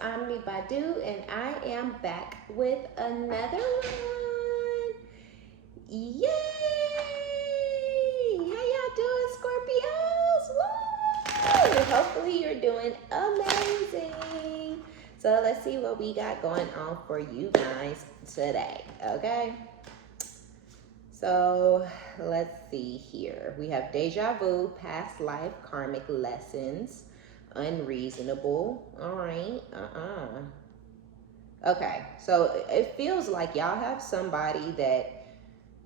OmniBadu, and I am back with another one. Yay! How y'all doing, Scorpios? Woo! Hopefully you're doing amazing. So let's see what we got going on for you guys today, okay? So let's see here. We have deja vu, past life, karmic lessons, unreasonable. All right. Okay. So it feels like y'all have somebody that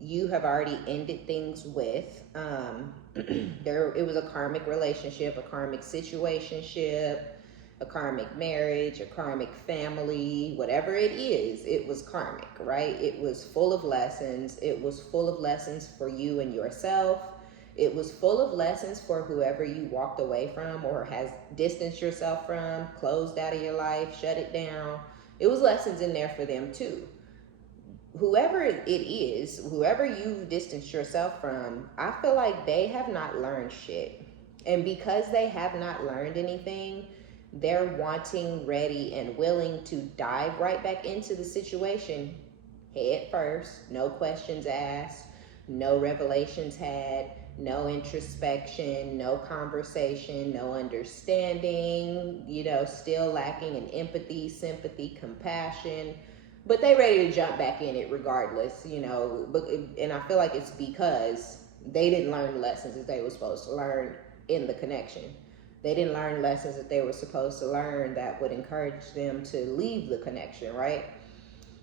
you have already ended things with. It was a karmic relationship, a karmic situationship, a karmic marriage, a karmic family, whatever it is, it was karmic, right? It was full of lessons. It was full of lessons for you and yourself. It was full of lessons for whoever you walked away from or has distanced yourself from, closed out of your life, shut it down. It was lessons in there for them too. Whoever it is, whoever you've distanced yourself from, I feel like they have not learned shit. And because they have not learned anything, they're wanting, ready, and willing to dive right back into the situation head first, no questions asked, no revelations had, no introspection, no conversation, no understanding, still lacking in empathy, sympathy, compassion, but they ready to jump back in it regardless, and I feel like it's because they didn't learn the lessons that they were supposed to learn in the connection. They didn't learn lessons that they were supposed to learn that would encourage them to leave the connection, right?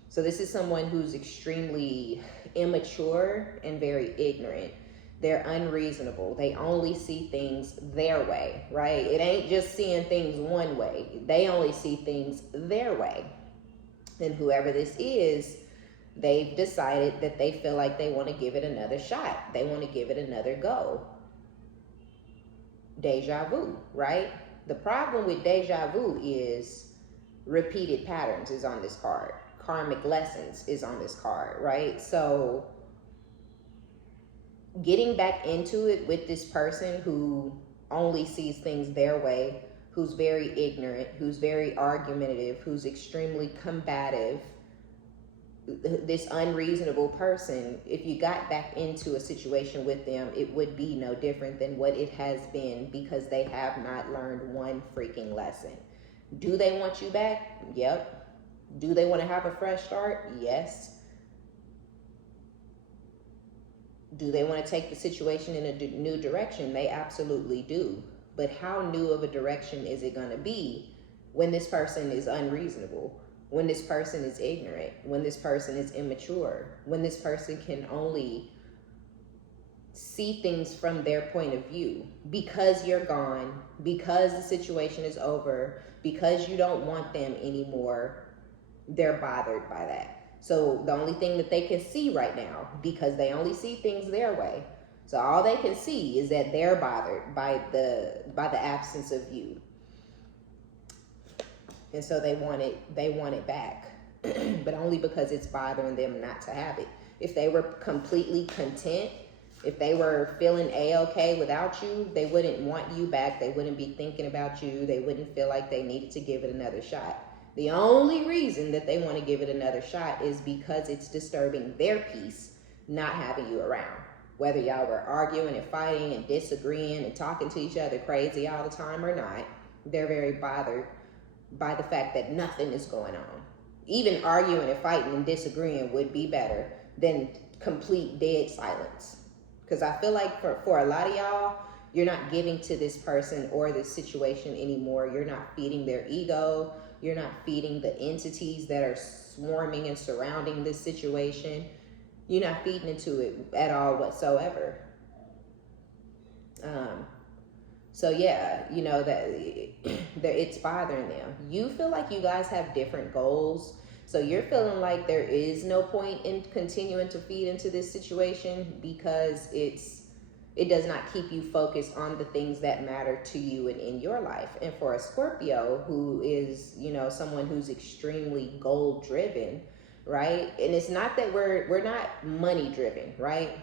So this is someone who's extremely immature and very ignorant. They're unreasonable. They only see things their way, right? It ain't just seeing things one way. They only see things their way. And whoever this is, they've decided that they feel like they want to give it another shot. They want to give it another go. Deja vu, right? The problem with deja vu is repeated patterns is on this card. Karmic lessons is on this card, right? So getting back into it with this person who only sees things their way, who's very ignorant, who's very argumentative, who's extremely combative, this unreasonable person, if you got back into a situation with them, it would be no different than what it has been because they have not learned one freaking lesson. Do they want you back? Yep. Do they want to have a fresh start? Yes. Do they want to take the situation in a new direction? They absolutely do. But how new of a direction is it going to be when this person is unreasonable? When this person is ignorant, when this person is immature, when this person can only see things from their point of view because you're gone, because the situation is over, because you don't want them anymore, they're bothered by that. So the only thing that they can see right now, because they only see things their way, so all they can see is that they're bothered by the absence of you. And so they want it back, but only because it's bothering them not to have it. If they were completely content, if they were feeling A-okay without you, they wouldn't want you back. They wouldn't be thinking about you. They wouldn't feel like they needed to give it another shot. The only reason that they want to give it another shot is because it's disturbing their peace not having you around. Whether y'all were arguing and fighting and disagreeing and talking to each other crazy all the time or not, they're very bothered by the fact that nothing is going on. Even arguing and fighting and disagreeing would be better than complete dead silence. Because I feel like for a lot of y'all, you're not giving to this person or this situation anymore. You're not feeding their ego. You're not feeding the entities that are swarming and surrounding this situation. You're not feeding into it at all whatsoever. So yeah, that it's bothering them. You feel like you guys have different goals. So you're feeling like there is no point in continuing to feed into this situation because it does not keep you focused on the things that matter to you and in your life. And for a Scorpio who is, someone who's extremely goal driven, right? And it's not that we're not money driven, right?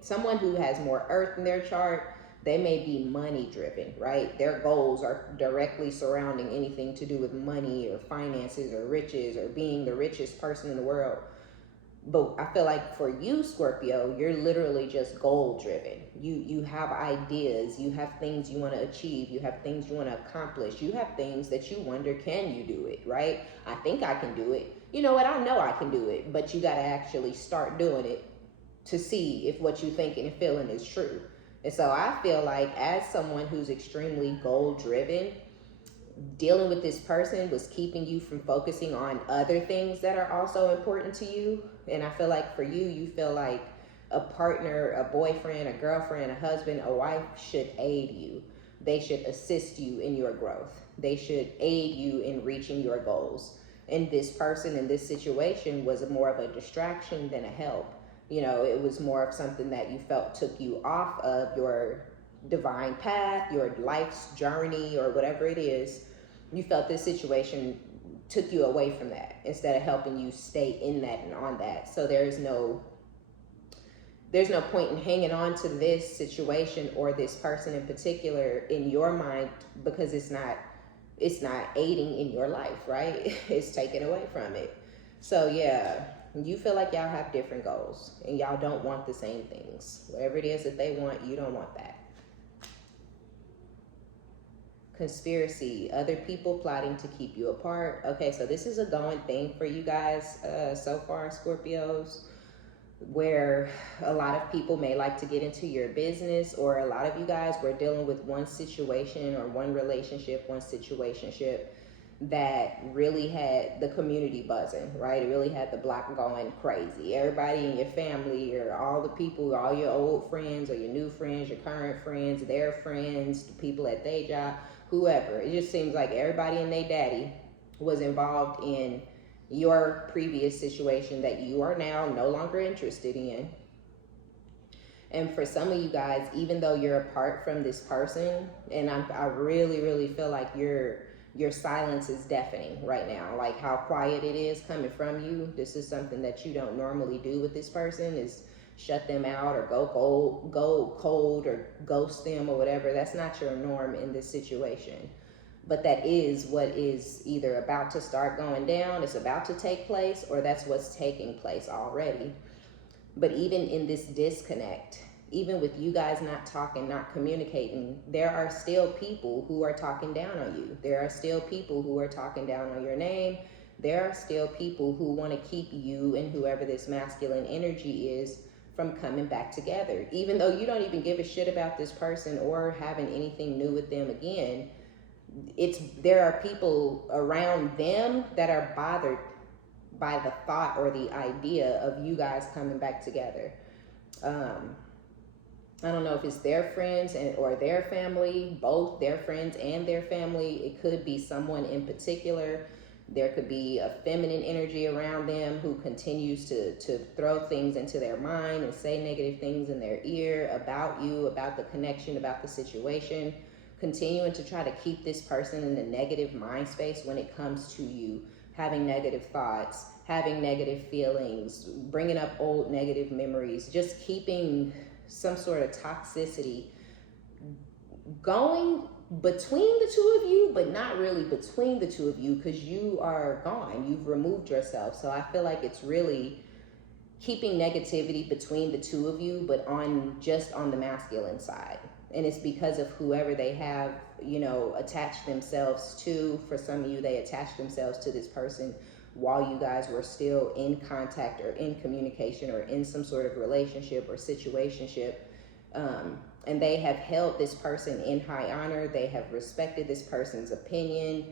Someone who has more earth in their chart, They may be money driven, right? Their goals are directly surrounding anything to do with money or finances or riches or being the richest person in the world. But I feel like for you, Scorpio, you're literally just goal driven. You have ideas, you have things you want to achieve, you have things you want to accomplish, you have things that you wonder, can you do it, right? I think I can do it. You know what? I know I can do it, but you got to actually start doing it to see if what you're thinking and feeling is true. And so I feel like as someone who's extremely goal driven, dealing with this person was keeping you from focusing on other things that are also important to you. And I feel like for you, you feel like a partner, a boyfriend, a girlfriend, a husband, a wife should aid you. They should assist you in your growth. They should aid you in reaching your goals. And this person in this situation was more of a distraction than a help. You know, it was more of something that you felt took you off of your divine path, your life's journey, or whatever it is. You felt this situation took you away from that instead of helping you stay in that and on that. So there's no point in hanging on to this situation or this person in particular in your mind, because it's not aiding in your life, right? It's taken away from it. So yeah, you feel like y'all have different goals and y'all don't want the same things. Whatever it is that they want, you don't want that. Conspiracy, other people plotting to keep you apart. Okay, so this is a going thing for you guys so far, Scorpios, where a lot of people may like to get into your business, or a lot of you guys were dealing with one situation or one relationship, one situationship that really had the community buzzing, right? It really had the block going crazy. Everybody in your family, or all the people, all your old friends or your new friends, your current friends, their friends, the people at their job, whoever. It just seems like everybody and their daddy was involved in your previous situation that you are now no longer interested in. And for some of you guys, even though you're apart from this person, and I really, really feel like your silence is deafening right now. Like how quiet it is coming from you. This is something that you don't normally do with this person, is shut them out or go cold or ghost them or whatever. That's not your norm in this situation. But that is what is either about to start going down, it's about to take place, or that's what's taking place already. But even in this disconnect, even with you guys not talking, not communicating, there are still people who are talking down on you. There are still people who are talking down on your name. There are still people who want to keep you and whoever this masculine energy is from coming back together. Even though you don't even give a shit about this person or having anything new with them again, there are people around them that are bothered by the thought or the idea of you guys coming back together. I don't know if it's their friends or their family, both their friends and their family. It could be someone in particular. There could be a feminine energy around them who continues to throw things into their mind and say negative things in their ear about you, about the connection, about the situation, continuing to try to keep this person in a negative mind space when it comes to you, having negative thoughts, having negative feelings, bringing up old negative memories, just keeping some sort of toxicity going between the two of you, but not really between the two of you, because you are gone. You've removed yourself. So I feel like it's really keeping negativity between the two of you, but just on the masculine side. And it's because of whoever they have, attached themselves to. For some of you, they attached themselves to this person while you guys were still in contact or in communication or in some sort of relationship or situationship. And they have held this person in high honor. They have respected this person's opinion,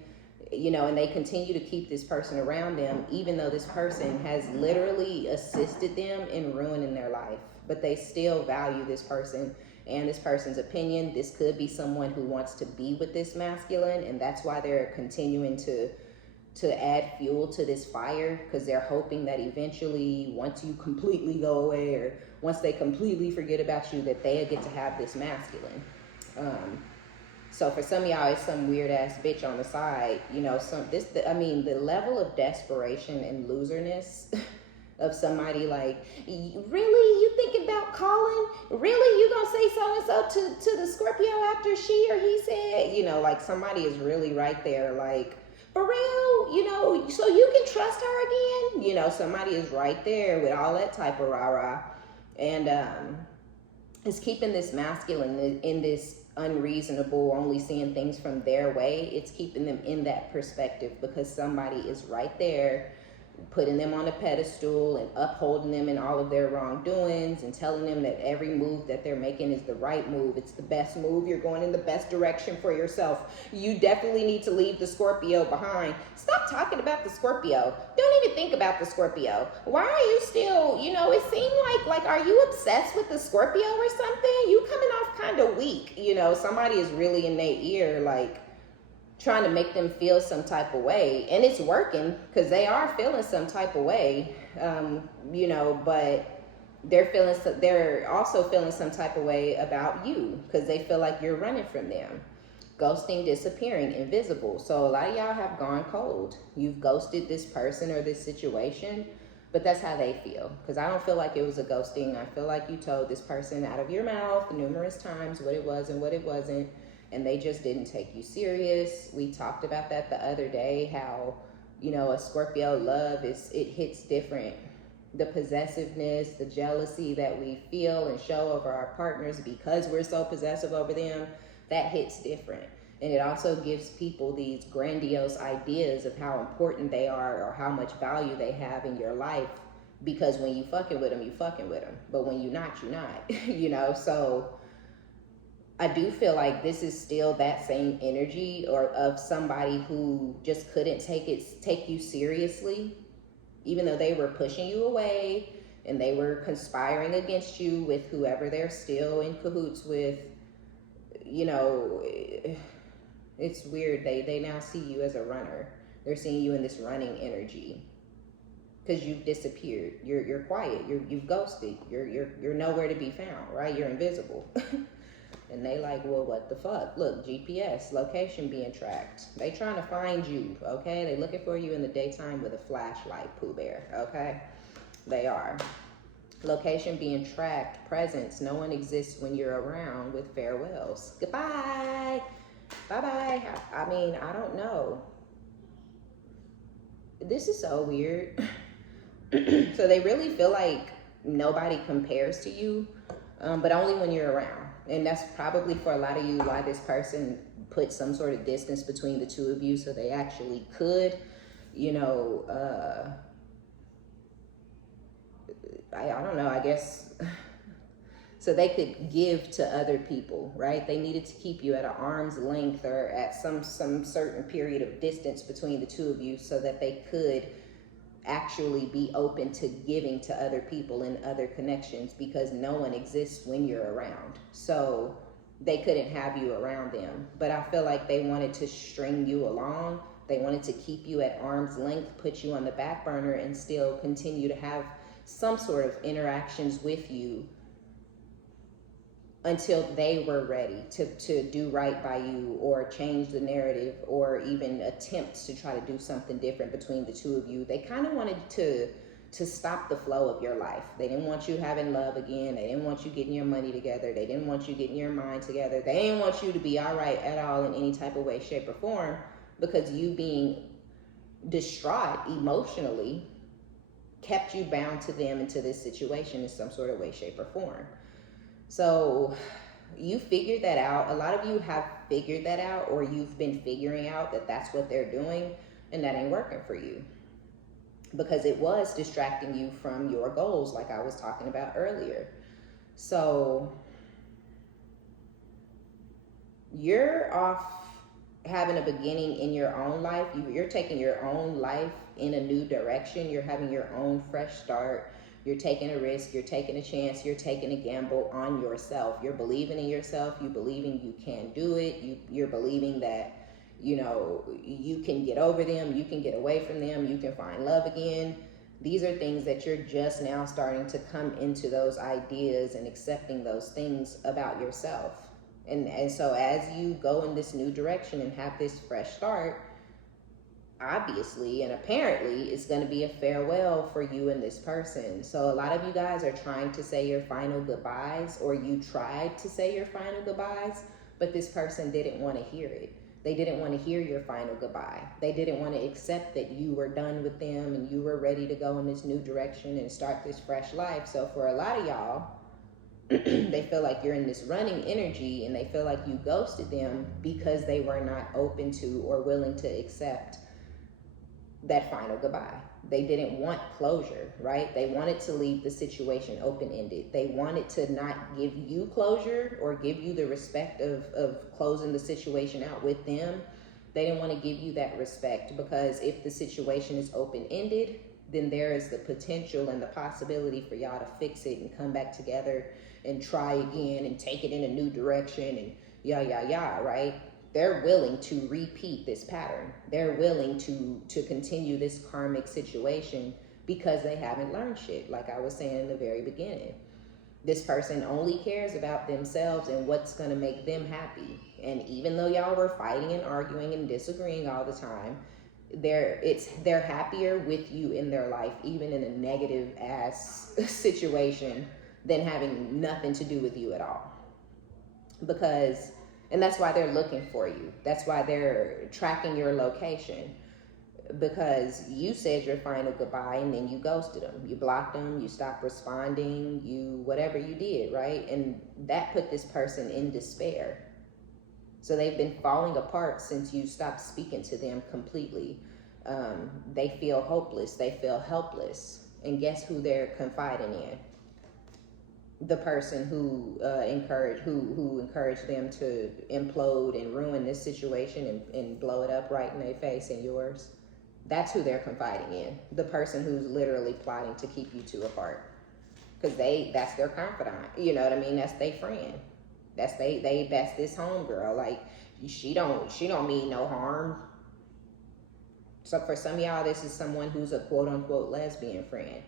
and they continue to keep this person around them, even though this person has literally assisted them in ruining their life. But they still value this person and this person's opinion. This could be someone who wants to be with this masculine, and that's why they're continuing to add fuel to this fire, because they're hoping that eventually, once you completely go away or once they completely forget about you, that they'll get to have this masculine. So for some of y'all, it's some weird ass bitch on the side, the level of desperation and loserness of somebody like, really, you thinking about calling? Really, you gonna say so-and-so to the Scorpio after she or he said? You know, like somebody is really right there, like, for real, you know, so you can trust her again? You know, somebody is right there with all that type of rah-rah. And it's keeping this masculine in this unreasonable, only seeing things from their way. It's keeping them in that perspective because somebody is right there putting them on a pedestal and upholding them in all of their wrongdoings and telling them that every move that they're making is the right move. It's the best move. You're going in the best direction for yourself. You definitely need to leave the Scorpio behind. Stop talking about the Scorpio. Don't even think about the Scorpio. Why are you still, you know, it seemed like, are you obsessed with the Scorpio or something? You coming off kind of weak. You know, somebody is really in their ear, like, trying to make them feel some type of way, and it's working because they are feeling some type of way, you know, but they're also feeling some type of way about you because they feel like you're running from them. Ghosting, disappearing, invisible. So a lot of y'all have gone cold. You've ghosted this person or this situation, but that's how they feel, because I don't feel like it was a ghosting. I feel like you told this person out of your mouth numerous times what it was and what it wasn't, and they just didn't take you serious. We talked about that the other day, how, you know, a Scorpio love it hits different. The possessiveness, the jealousy that we feel and show over our partners because we're so possessive over them, that hits different. And it also gives people these grandiose ideas of how important they are or how much value they have in your life, because when you fucking with them, you fucking with them. But when you're not, you're not, you know? So I do feel like this is still that same energy, or of somebody who just couldn't take you seriously, even though they were pushing you away and they were conspiring against you with whoever they're still in cahoots with. You know, it's weird. They now see you as a runner. They're seeing you in this running energy because you've disappeared. You're quiet. You've ghosted. You're nowhere to be found. Right? You're invisible. And they like, well, what the fuck? Look, GPS, location being tracked. They trying to find you, okay? They looking for you in the daytime with a flashlight, Pooh Bear, okay? They are. Location being tracked, presence. No one exists when you're around, with farewells. Goodbye. Bye-bye. I mean, I don't know. This is so weird. So they really feel like nobody compares to you, but only when you're around. And that's probably for a lot of you why this person put some sort of distance between the two of you, so they actually could, you know, I don't know, I guess, so they could give to other people, right? They needed to keep you at an arm's length or at some certain period of distance between the two of you so that they could actually be open to giving to other people and other connections, because no one exists when you're around. So they couldn't have you around them. But I feel like they wanted to string you along. They wanted to keep you at arm's length, put you on the back burner, and still continue to have some sort of interactions with you until they were ready to do right by you, or change the narrative, or even attempt to try to do something different between the two of you. They kind of wanted to stop the flow of your life. They didn't want you having love again. They didn't want you getting your money together. They didn't want you getting your mind together. They didn't want you to be all right at all in any type of way, shape, or form, because you being distraught emotionally kept you bound to them and to this situation in some sort of way, shape, or form. So you figured that out. A lot of you have figured that out, or you've been figuring out that that's what they're doing, and that ain't working for you, because it was distracting you from your goals, like I was talking about earlier. So you're off having a beginning in your own life. You're taking your own life in a new direction. You're having your own fresh start. You're taking a risk, you're taking a chance, you're taking a gamble on yourself. You're believing in yourself, you believing you can do it, you're believing that, you know, you can get over them, you can get away from them, you can find love again. These are things that you're just now starting to come into, those ideas and accepting those things about yourself. And so as you go in this new direction and have this fresh start, obviously and apparently it's going to be a farewell for you and this person. So a lot of you guys are trying to say your final goodbyes, or you tried to say your final goodbyes, but this person didn't want to hear it. They didn't want to hear your final goodbye. They didn't want to accept that you were done with them and you were ready to go in this new direction and start this fresh life. So for a lot of y'all, they feel like you're in this running energy, and they feel like you ghosted them because they were not open to or willing to accept that final goodbye. They didn't want closure, right? They wanted to leave the situation open-ended. They wanted to not give you closure or give you the respect of closing the situation out with them. They didn't want to give you that respect, because if the situation is open-ended, then there is the potential and the possibility for y'all to fix it and come back together and try again and take it in a new direction and right? They're willing to repeat this pattern. They're willing to continue this karmic situation because they haven't learned shit, like I was saying in the very beginning. This person only cares about themselves and what's going to make them happy. And even though y'all were fighting and arguing and disagreeing all the time, they're happier with you in their life, even in a negative ass situation, than having nothing to do with you at all. And that's why they're looking for you. That's why they're tracking your location, because you said your final goodbye and then you ghosted them. You blocked them, you stopped responding, whatever you did, right? And that put this person in despair. So they've been falling apart since you stopped speaking to them completely. They feel hopeless, they feel helpless. And guess who they're confiding in? The person who encouraged them to implode and ruin this situation and blow it up right in their face and yours. That's who they're confiding in. The person who's literally plotting to keep you two apart. Because that's their confidant. You know what I mean? That's their friend. That's this homegirl. Like, she don't mean no harm. So for some of y'all, this is someone who's a quote unquote lesbian friend.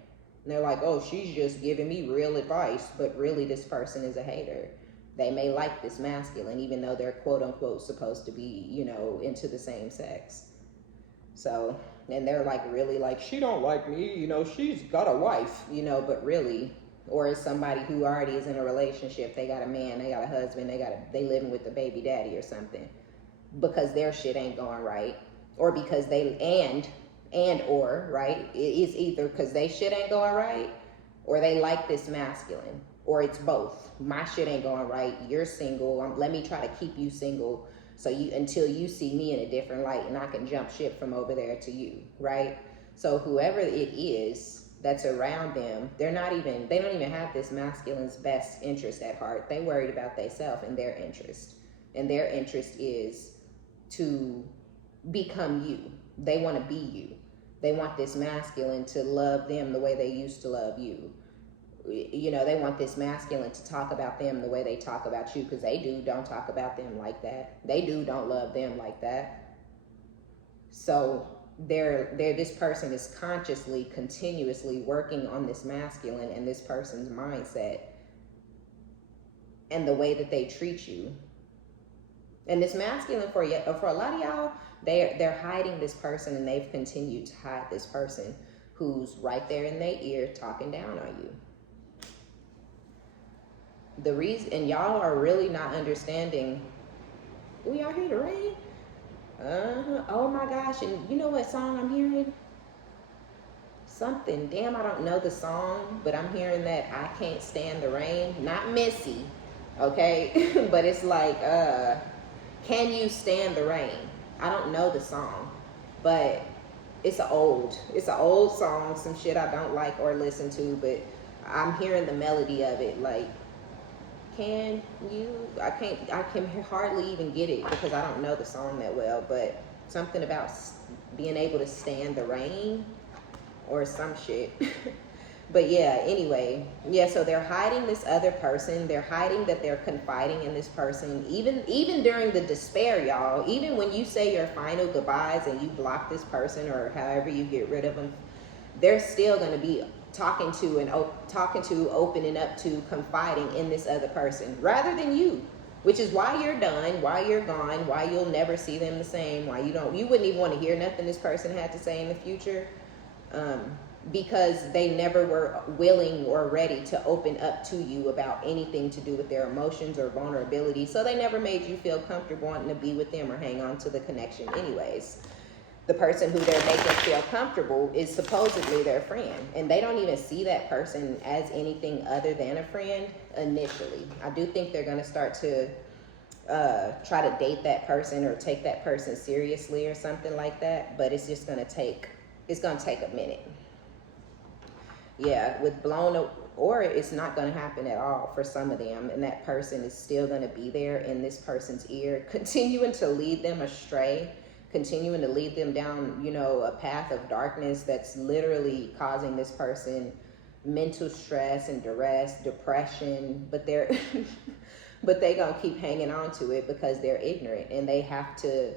And they're like, oh, she's just giving me real advice. But really, this person is a hater. They may like this masculine, even though they're quote unquote supposed to be, into the same sex. So, and they're like, really, like, she don't like me, she's got a wife, but really, or is somebody who already is in a relationship. They got a man, they got a husband, they living with the baby daddy or something, because their shit ain't going right. Or because right? It is either because they shit ain't going right, or they like this masculine, or it's both. My shit ain't going right. You're single. Let me try to keep you single until you see me in a different light, and I can jump ship from over there to you, right? So whoever it is that's around them, they don't even have this masculine's best interest at heart. They worried about themselves and their interest, and their interest is to become you. They want to be you. They want this masculine to love them the way they used to love you. They want this masculine to talk about them the way they talk about you, because they don't talk about them like that. They don't love them like that. So this person is consciously, continuously working on this masculine and this person's mindset and the way that they treat you. And this masculine, for a lot of y'all, they're hiding this person, and they've continued to hide this person who's right there in their ear talking down on you. The reason, and y'all are really not understanding. Oh, y'all hear the rain? Oh my gosh, and you know what song I'm hearing? Something, damn, I don't know the song, but I'm hearing that I Can't Stand the Rain. Not Missy, okay? But it's like, Can You Stand the Rain? I don't know the song, but it's an old song, some shit I don't like or listen to, but I'm hearing the melody of it, like, I can hardly even get it because I don't know the song that well, but something about being able to stand the rain or some shit. But yeah, anyway, so they're hiding this other person. They're hiding that they're confiding in this person. Even during the despair, y'all, even when you say your final goodbyes and you block this person or however you get rid of them, they're still going to be talking to, opening up to, confiding in this other person rather than you. which is why you're done, why you're gone, why you'll never see them the same, why you wouldn't even want to hear nothing this person had to say in the future, because they never were willing or ready to open up to you about anything to do with their emotions or vulnerability. So they never made you feel comfortable wanting to be with them or hang on to the connection anyways. The person who they're making feel comfortable is supposedly their friend, and they don't even see that person as anything other than a friend initially. I do think they're going to start to try to date that person or take that person seriously or something like that, but it's just going to take a minute. Yeah, with blown, or it's not going to happen at all for some of them, and that person is still going to be there in this person's ear, continuing to lead them astray, continuing to lead them down, you know, a path of darkness that's literally causing this person mental stress and duress, depression, but they're but they gonna keep hanging on to it because they're ignorant, and they have to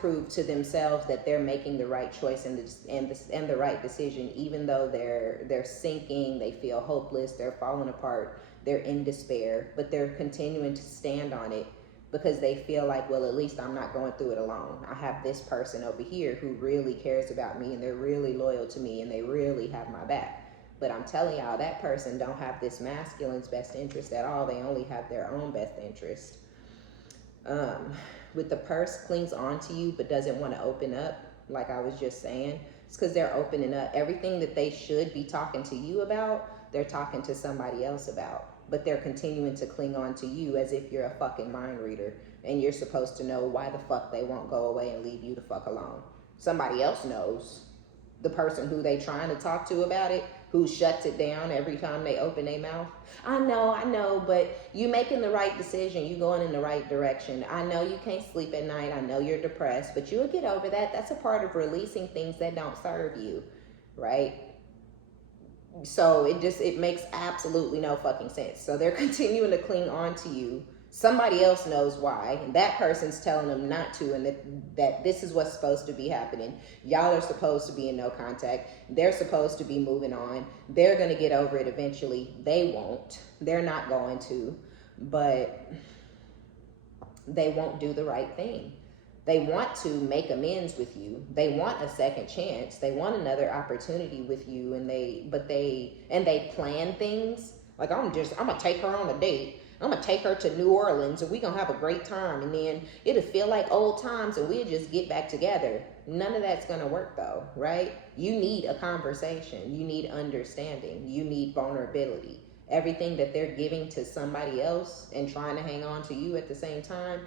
prove to themselves that they're making the right choice and the right decision, even though they're sinking, they feel hopeless, they're falling apart, they're in despair, but they're continuing to stand on it because they feel like, well, at least I'm not going through it alone. I have this person over here who really cares about me, and they're really loyal to me, and they really have my back. But I'm telling y'all, that person don't have this masculine's best interest at all. They only have their own best interest. With the purse clings on to you but doesn't want to open up, like I was just saying, it's because they're opening up. Everything that they should be talking to you about, they're talking to somebody else about. But they're continuing to cling on to you as if you're a fucking mind reader, and you're supposed to know why the fuck they won't go away and leave you the fuck alone. Somebody else knows. The person who they trying to talk to about it, who shuts it down every time they open their mouth. I know, but you making the right decision. You going in the right direction. I know you can't sleep at night. I know you're depressed, but you'll get over that. That's a part of releasing things that don't serve you, right? So it makes absolutely no fucking sense. So they're continuing to cling on to you. Somebody else knows why, and that person's telling them not to, and that this is what's supposed to be happening. Y'all are supposed to be in no contact. They're supposed to be moving on. They're going to get over it eventually. They won't. They're not going to, but they won't do the right thing. They want to make amends with you. They want a second chance. They want another opportunity with you, and they plan things like, I'm gonna take her on a date. I'm gonna take her to New Orleans, and we're gonna have a great time, and then it'll feel like old times, and we'll just get back together. None of that's gonna work though, right? You need a conversation. You need understanding. You need vulnerability. Everything that they're giving to somebody else and trying to hang on to you at the same time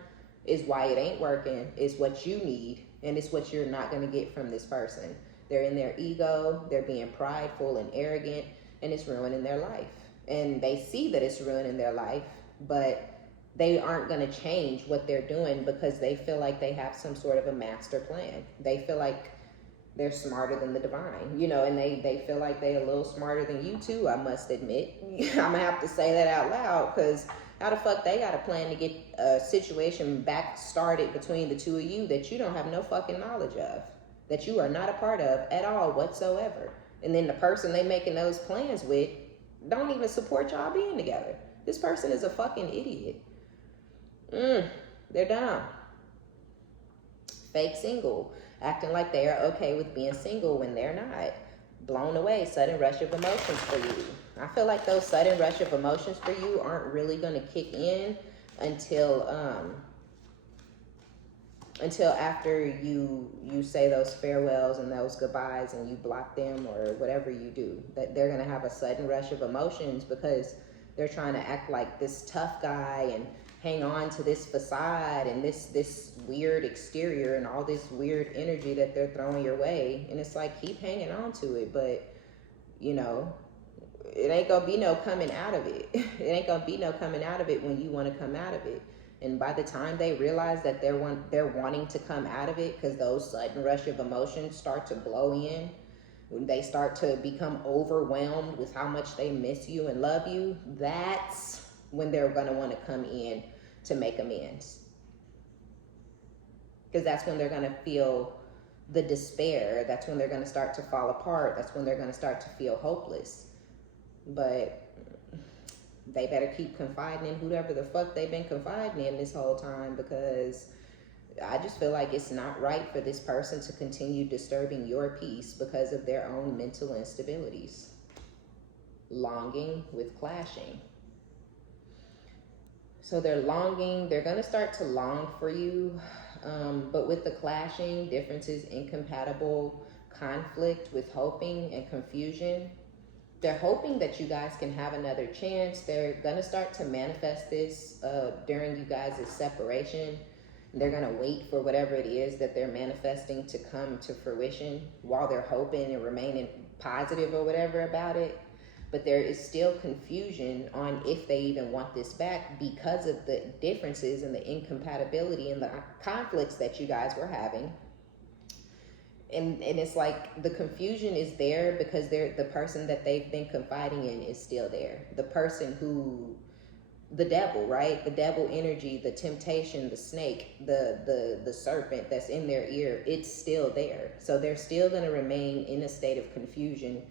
is why it ain't working. It's what you need, and it's what you're not going to get from this person. They're in their ego, they're being prideful and arrogant, and it's ruining their life. And they see that it's ruining their life, but they aren't going to change what they're doing because they feel like they have some sort of a master plan. They feel like they're smarter than the divine, you know, and they feel like they're a little smarter than you too, I must admit. I'm going to have to say that out loud, because how the fuck they got a plan to get a situation back started between the two of you that you don't have no fucking knowledge of, that you are not a part of at all whatsoever. And then the person they making those plans with don't even support y'all being together. This person is a fucking idiot. They're dumb. Fake single, acting like they are okay with being single when they're not. Blown away, sudden rush of emotions for you. I feel like those sudden rush of emotions for you aren't really going to kick in until after you say those farewells and those goodbyes and you block them or whatever you do. That they're going to have a sudden rush of emotions because they're trying to act like this tough guy and hang on to this facade and this weird exterior and all this weird energy that they're throwing your way. And it's like, keep hanging on to it, but you know, it ain't gonna be no coming out of it. It ain't gonna be no coming out of it when you want to come out of it. And by the time they realize that they're wanting to come out of it, because those sudden rush of emotions start to blow in, when they start to become overwhelmed with how much they miss you and love you, that's when they're going to want to come in to make amends. Because that's when they're going to feel the despair. That's when they're going to start to fall apart. That's when they're going to start to feel hopeless. But they better keep confiding in whoever the fuck they've been confiding in this whole time, because I just feel like it's not right for this person to continue disturbing your peace because of their own mental instabilities. Longing with clashing. So they're longing, they're going to start to long for you, but with the clashing, differences, incompatible, conflict with hoping and confusion. They're hoping that you guys can have another chance. They're going to start to manifest this during you guys' separation. They're going to wait for whatever it is that they're manifesting to come to fruition while they're hoping and remaining positive or whatever about it. But there is still confusion on if they even want this back because of the differences and the incompatibility and the conflicts that you guys were having. And it's like the confusion is there because the person that they've been confiding in is still there. The person who, the devil, right? The devil energy, the temptation, the snake, the serpent that's in their ear, it's still there. So they're still going to remain in a state of confusion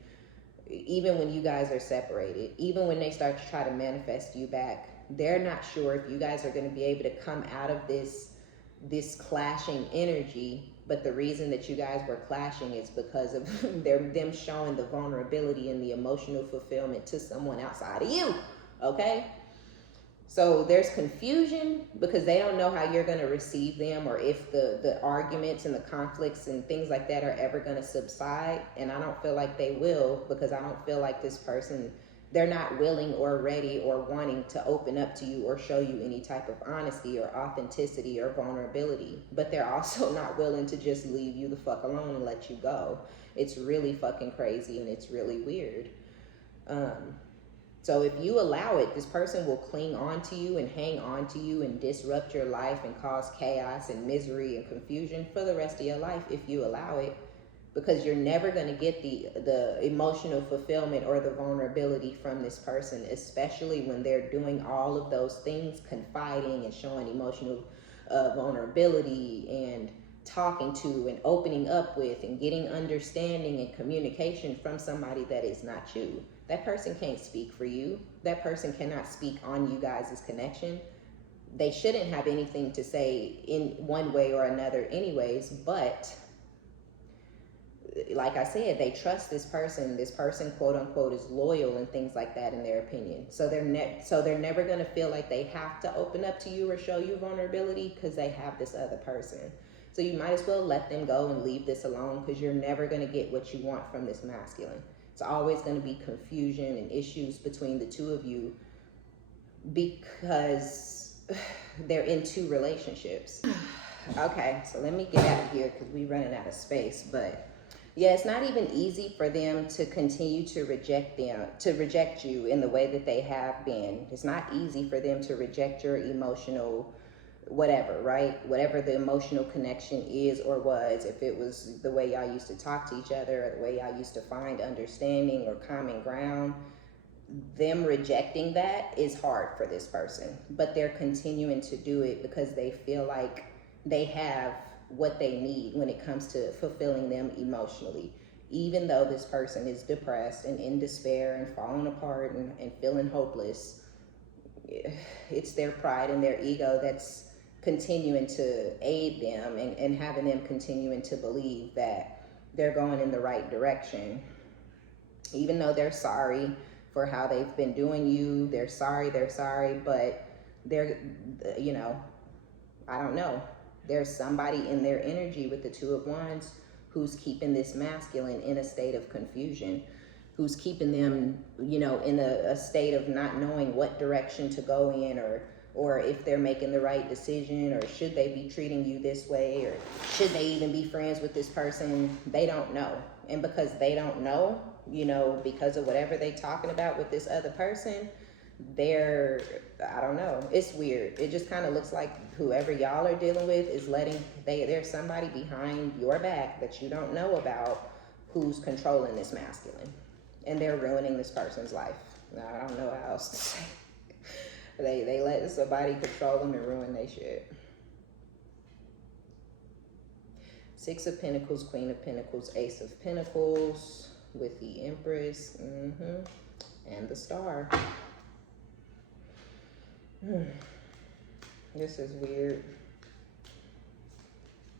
even when you guys are separated. Even when they start to try to manifest you back, they're not sure if you guys are going to be able to come out of this clashing energy. But the reason that you guys were clashing is because of them showing the vulnerability and the emotional fulfillment to someone outside of you. Okay? So there's confusion because they don't know how you're going to receive them, or if the arguments and the conflicts and things like that are ever going to subside. And I don't feel like they will, because I don't feel like this person, they're not willing or ready or wanting to open up to you or show you any type of honesty or authenticity or vulnerability. But they're also not willing to just leave you the fuck alone and let you go. It's really fucking crazy and it's really weird. So if you allow it, this person will cling on to you and hang on to you and disrupt your life and cause chaos and misery and confusion for the rest of your life if you allow it. Because you're never going to get the emotional fulfillment or the vulnerability from this person, especially when they're doing all of those things, confiding and showing emotional vulnerability and talking to and opening up with and getting understanding and communication from somebody that is not you. That person can't speak for you. That person cannot speak on you guys' connection. They shouldn't have anything to say in one way or another anyways, but like I said, they trust this person. This person, quote unquote, is loyal and things like that in their opinion. So they're never going to feel like they have to open up to you or show you vulnerability because they have this other person. So you might as well let them go and leave this alone, because you're never going to get what you want from this masculine. It's always going to be confusion and issues between the two of you because they're in two relationships. Okay, so let me get out of here because we're running out of space. But yeah, it's not even easy for them to continue to reject you in the way that they have been. It's not easy for them to reject your emotional whatever, right? Whatever the emotional connection is or was, if it was the way y'all used to talk to each other or the way y'all used to find understanding or common ground, them rejecting that is hard for this person. But they're continuing to do it because they feel like they have what they need when it comes to fulfilling them emotionally. Even though this person is depressed and in despair and falling apart and feeling hopeless, it's their pride and their ego that's continuing to aid them and having them continuing to believe that they're going in the right direction. Even though they're sorry for how they've been doing you, they're sorry, but they're, you know, I don't know. There's somebody in their energy with the Two of Wands who's keeping this masculine in a state of confusion, who's keeping them, you know, in a state of not knowing what direction to go in, or if they're making the right decision, or should they be treating you this way, or should they even be friends with this person. They don't know. And because they don't know, you know, because of whatever they talking about with this other person, they're, I don't know, it's weird. It just kind of looks like whoever y'all are dealing with is there's somebody behind your back that you don't know about who's controlling this masculine, and they're ruining this person's life. Now, I don't know how else to say. They let somebody control them and ruin their shit. Six of Pentacles, Queen of Pentacles, Ace of Pentacles with the Empress, and the Star. This is weird.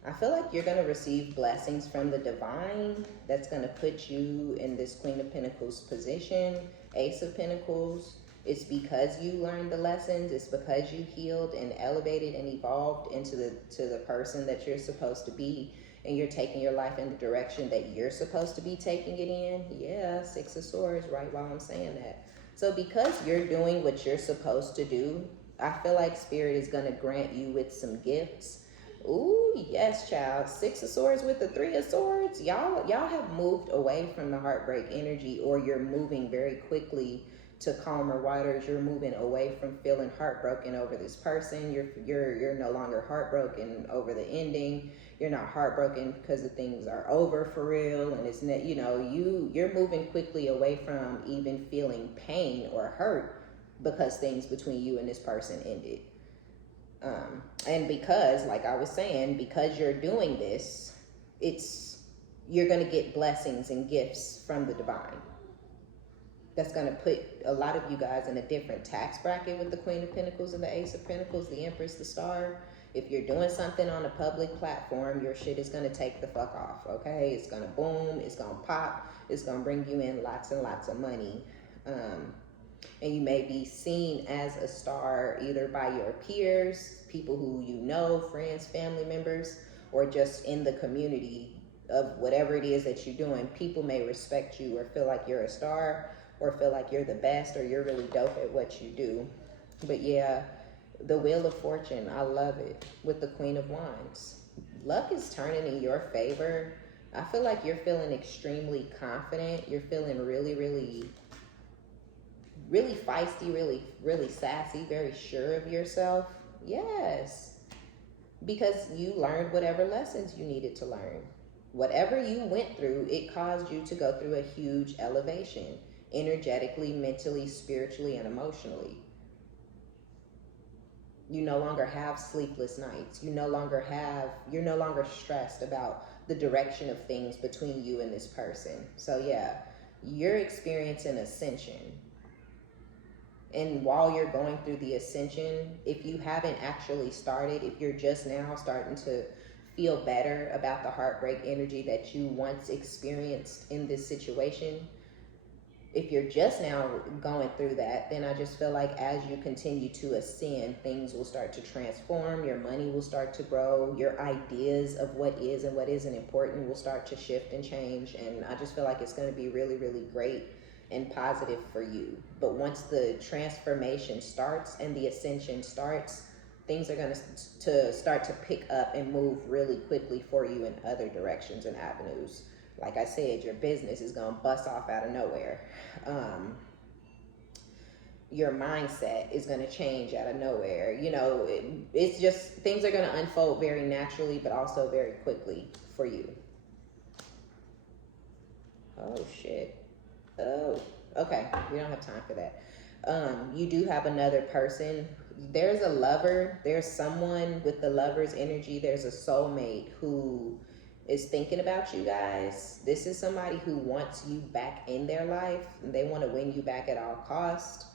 I feel like you're going to receive blessings from the divine that's going to put you in this Queen of Pentacles position, Ace of Pentacles. It's because you learned the lessons. It's because you healed and elevated and evolved into the person that you're supposed to be. And you're taking your life in the direction that you're supposed to be taking it in. Yeah, Six of Swords, right while I'm saying that. So because you're doing what you're supposed to do, I feel like Spirit is going to grant you with some gifts. Ooh, yes, child. Six of Swords with the Three of Swords. Y'all have moved away from the heartbreak energy, or you're moving very quickly to calmer waters. You're moving away from feeling heartbroken over this person. You're no longer heartbroken over the ending. You're not heartbroken because the things are over for real, and it's you're moving quickly away from even feeling pain or hurt because things between you and this person ended. And because, like I was saying, because you're doing this, you're going to get blessings and gifts from the divine. That's going to put a lot of you guys in a different tax bracket with the Queen of Pentacles and the Ace of Pentacles, the Empress, the Star. If you're doing something on a public platform, your shit is going to take the fuck off, okay? It's going to boom, it's going to pop, it's going to bring you in lots and lots of money. And you may be seen as a star either by your peers, people who you know, friends, family members, or just in the community of whatever it is that you're doing. People may respect you or feel like you're a star or feel like you're the best or you're really dope at what you do. But yeah, the Wheel of Fortune, I love it, with the Queen of Wands. Luck is turning in your favor. I feel like you're feeling extremely confident. You're feeling really, really feisty, really sassy, very sure of yourself. Yes, because you learned whatever lessons you needed to learn. Whatever you went through, it caused you to go through a huge elevation, energetically, mentally, spiritually, and emotionally. You no longer have sleepless nights. You're no longer stressed about the direction of things between you and this person. So yeah, you're experiencing ascension. And while you're going through the ascension, if you haven't actually started, if you're just now starting to feel better about the heartbreak energy that you once experienced in this situation, if you're just now going through that, then I just feel like as you continue to ascend, things will start to transform, your money will start to grow, your ideas of what is and what isn't important will start to shift and change. And I just feel like it's going to be really, really great and positive for you. But once the transformation starts and the ascension starts, things are going to start to pick up and move really quickly for you in other directions and avenues. Like I said, your business is going to bust off out of nowhere. Your mindset is going to change out of nowhere. You know, it's just, things are going to unfold very naturally, but also very quickly for you. Oh, shit. Oh, okay. We don't have time for that. You do have another person. There's a lover. There's someone with the lover's energy. There's a soulmate who is thinking about you guys. This is somebody who wants you back in their life. They want to win you back at all cost.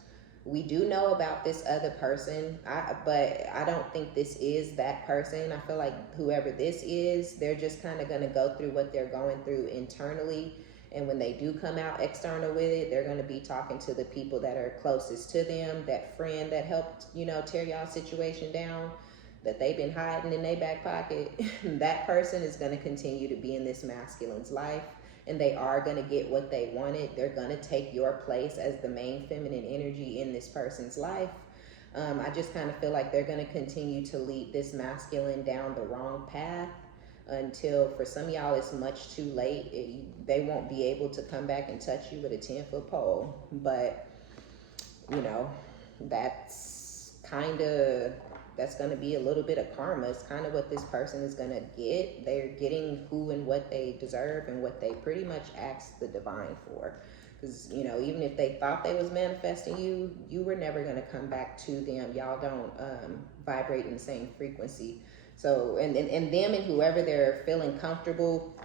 We do know about this other person, but I don't think this is that person. I feel like whoever this is, they're just kind of going to go through what they're going through internally. And when they do come out external with it, they're going to be talking to the people that are closest to them, that friend that helped, tear y'all's situation down, that they've been hiding in their back pocket. That person is going to continue to be in this masculine's life, and they are going to get what they wanted. They're going to take your place as the main feminine energy in this person's life. I just kind of feel like they're going to continue to lead this masculine down the wrong path until, for some of y'all, it's much too late. They won't be able to come back and touch you with a 10-foot pole. But, that's going to be a little bit of karma. It's kind of what this person is going to get. They're getting who and what they deserve and what they pretty much asked the divine for. Because, even if they thought they was manifesting you, you were never going to come back to them. Y'all don't vibrate in the same frequency. So, and them and whoever they're feeling comfortable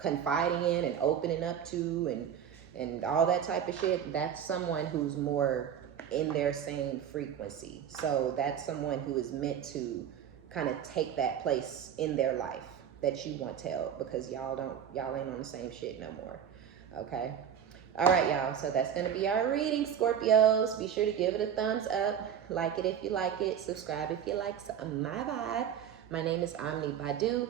confiding in and opening up to and all that type of shit, that's someone who's more in their same frequency. So that's someone who is meant to kind of take that place in their life that you want to help, because y'all ain't on the same shit no more. Okay. All right, y'all. So that's going to be our reading, Scorpios. Be sure to give it a thumbs up. Like it if you like it. Subscribe if you like my vibe. My name is OmniBadu.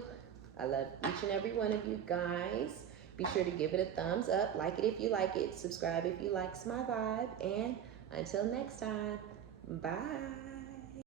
I love each and every one of you guys. Be sure to give it a thumbs up. Like it if you like it. Subscribe if you like my vibe. And until next time, bye.